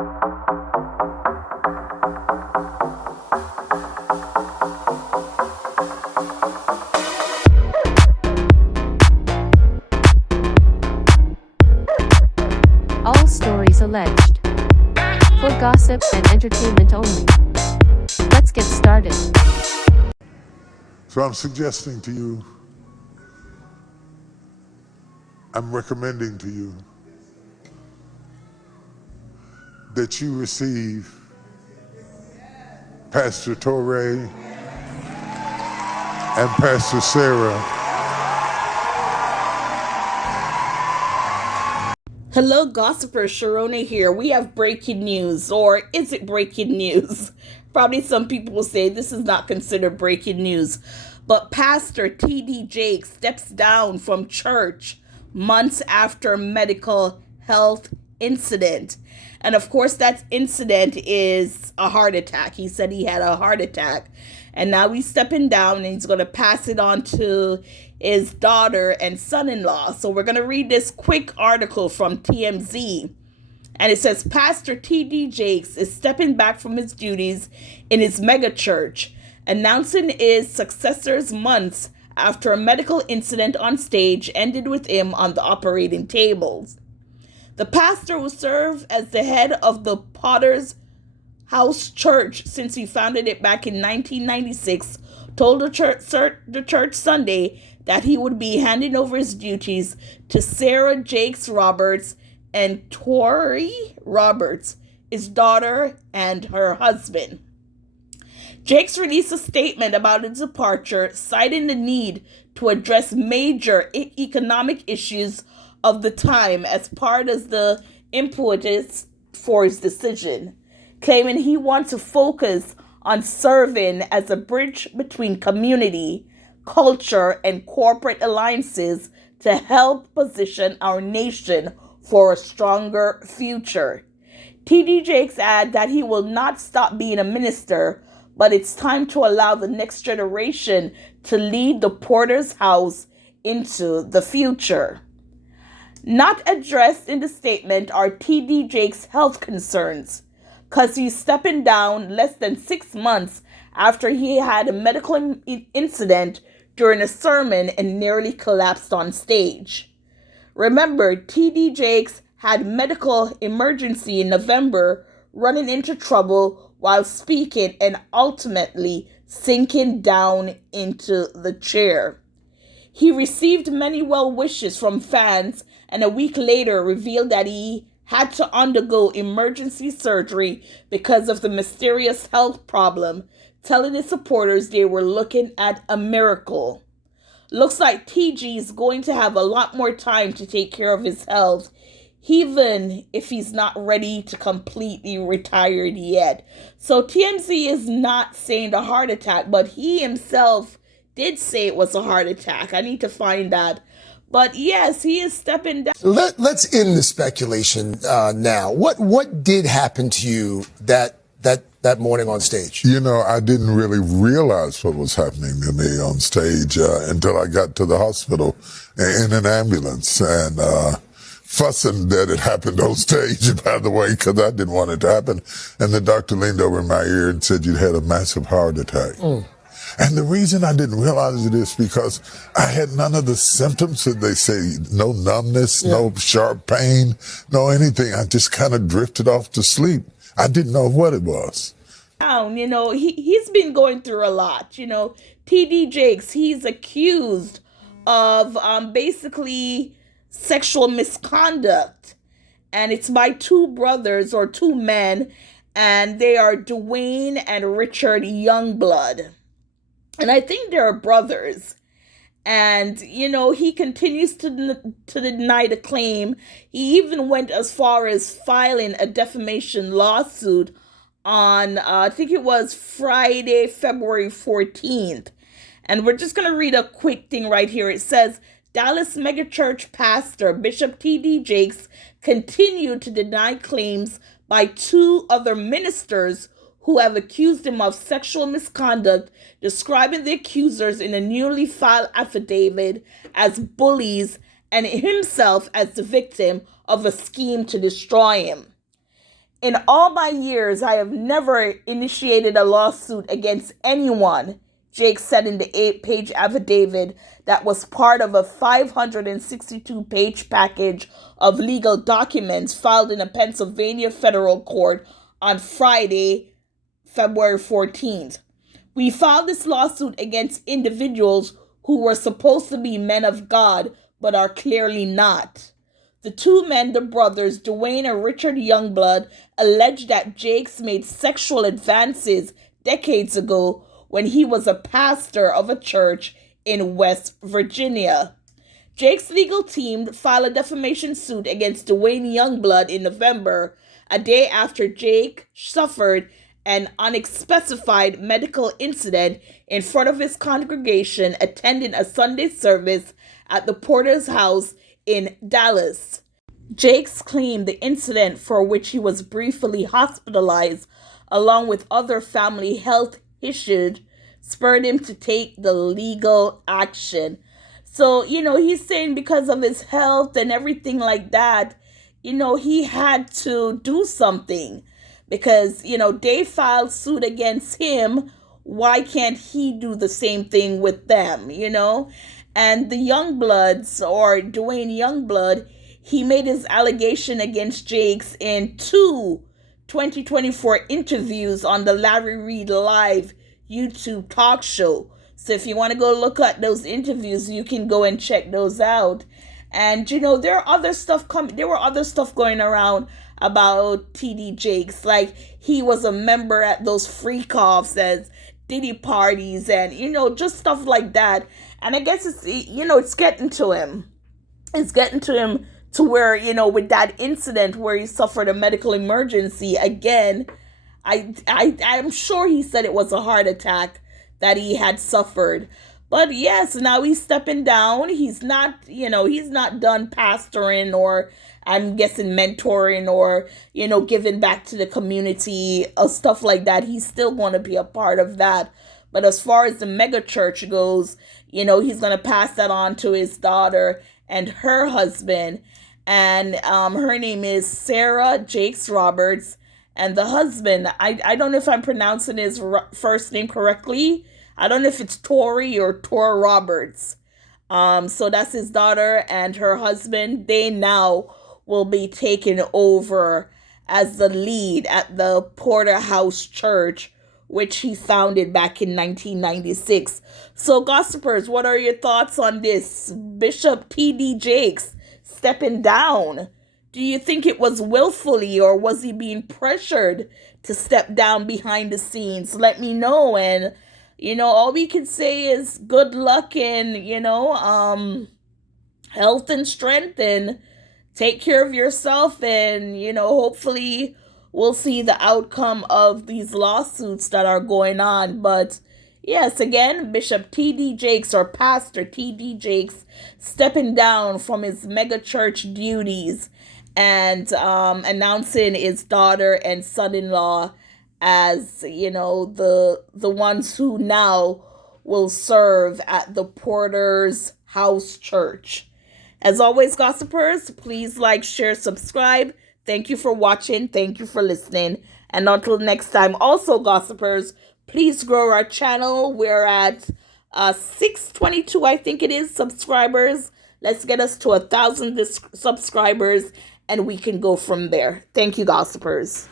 All stories alleged. For gossip and entertainment only. Let's get started. So I'm suggesting to you, I'm recommending to you that you receive Pastor Torrey and Pastor Sarah. Hello, gossipers. Sharona here. We have breaking news, or is it breaking news? Probably some people will say this is not considered breaking news. But Pastor T.D. Jakes steps down from church months after medical health incident. And of course, that incident is a heart attack. He said he had a heart attack. And now he's stepping down and he's going to pass it on to his daughter and son-in-law. So we're going to read this quick article from TMZ. And it says, Pastor T.D. Jakes is stepping back from his duties in his megachurch, announcing his successors months after a medical incident on stage ended with him on the operating tables. The pastor, who served as the head of the Potter's House Church since he founded it back in 1996, told the church Sunday that he would be handing over his duties to Sarah Jakes Roberts and Torrey Roberts, his daughter and her husband. Jakes released a statement about his departure, citing the need to address major economic issues of the time as part of the impetus for his decision, claiming he wants to focus on serving as a bridge between community, culture, and corporate alliances to help position our nation for a stronger future. T.D. Jakes added that he will not stop being a minister, but it's time to allow the next generation to lead the Porter's House into the future. Not addressed in the statement are T.D. Jakes' health concerns, because he's stepping down less than 6 months after he had a medical incident during a sermon and nearly collapsed on stage. Remember, T.D. Jakes had medical emergency in November, running into trouble while speaking and ultimately sinking down into the chair. He received many well wishes from fans and a week later revealed that he had to undergo emergency surgery because of the mysterious health problem, telling his supporters they were looking at a miracle. Looks like TG is going to have a lot more time to take care of his health, even if he's not ready to completely retire yet. So TMZ is not saying a heart attack, but he himself did say it was a heart attack. I need to find that. But yes, he is stepping down. Let's end the speculation now. What did happen to you that morning on stage? You know, I didn't really realize what was happening to me on stage until I got to the hospital in an ambulance and fussing that it happened on stage, by the way, because I didn't want it to happen. And the doctor leaned over in my ear and said, "You'd had a massive heart attack." And the reason I didn't realize it is because I had none of the symptoms that they say, no numbness, no sharp pain, no anything. I just kind of drifted off to sleep. I didn't know what it was. You know, he's been going through a lot. You know, T.D. Jakes, he's accused of basically sexual misconduct. And it's by two brothers or two men, and they are Dwayne and Richard Youngblood. And I think they're brothers. And, you know, he continues to deny the claim. He even went as far as filing a defamation lawsuit on, I think it was Friday, February 14th. And we're just going to read a quick thing right here. It says, Dallas megachurch pastor Bishop T.D. Jakes continued to deny claims by two other ministers who have accused him of sexual misconduct, describing the accusers in a newly filed affidavit as bullies and himself as the victim of a scheme to destroy him. In all my years, I have never initiated a lawsuit against anyone, Jake said in the 8-page affidavit that was part of a 562-page package of legal documents filed in a Pennsylvania federal court on Friday, February 14th. We filed this lawsuit against individuals who were supposed to be men of God, but are clearly not. The two men, the brothers, Dwayne and Richard Youngblood, alleged that Jakes made sexual advances decades ago when he was a pastor of a church in West Virginia. Jake's legal team filed a defamation suit against Dwayne Youngblood in November, a day after Jake suffered an unspecified medical incident in front of his congregation attending a Sunday service at the Porter's house in Dallas. Jakes claimed the incident, for which he was briefly hospitalized along with other family health issues, spurred him to take the legal action. So, he's saying because of his health and everything like that, he had to do something because, they filed suit against him. Why can't he do the same thing with them, And the Youngbloods, or Dwayne Youngblood, he made his allegation against Jakes in 2 2024 interviews on the Larry Reed Live YouTube talk show. So if you want to go look at those interviews, you can go and check those out. And there were other stuff going around about TD Jakes, like he was a member at those freak offs as Diddy parties and just stuff like that. And I guess it's getting to him. It's getting to him to where, with that incident where he suffered a medical emergency again, I'm sure he said it was a heart attack that he had suffered. But yes, now he's stepping down. He's not done pastoring or I'm guessing mentoring or, giving back to the community or stuff like that. He's still going to be a part of that. But as far as the mega church goes, he's going to pass that on to his daughter and her husband. And her name is Sarah Jakes Roberts. And the husband, I don't know if I'm pronouncing his first name correctly. I don't know if it's Tori or Tor Roberts. So that's his daughter and her husband. They now will be taking over as the lead at the Porter House Church, which he founded back in 1996. So, gossipers, what are your thoughts on this? Bishop T.D. Jakes stepping down. Do you think it was willfully or was he being pressured to step down behind the scenes? Let me know. And, all we can say is good luck and, health and strength and take care of yourself. And, hopefully we'll see the outcome of these lawsuits that are going on. But yes, again, Bishop T.D. Jakes or Pastor T.D. Jakes stepping down from his mega church duties and announcing his daughter and son-in-law as, the ones who now will serve at the Porter's House Church. As always, gossipers, please like, share, subscribe. Thank you for watching. Thank you for listening. And until next time, also, gossipers, please grow our channel. We're at 622, I think it is, subscribers. Let's get us to 1,000 subscribers, and we can go from there. Thank you, gossipers.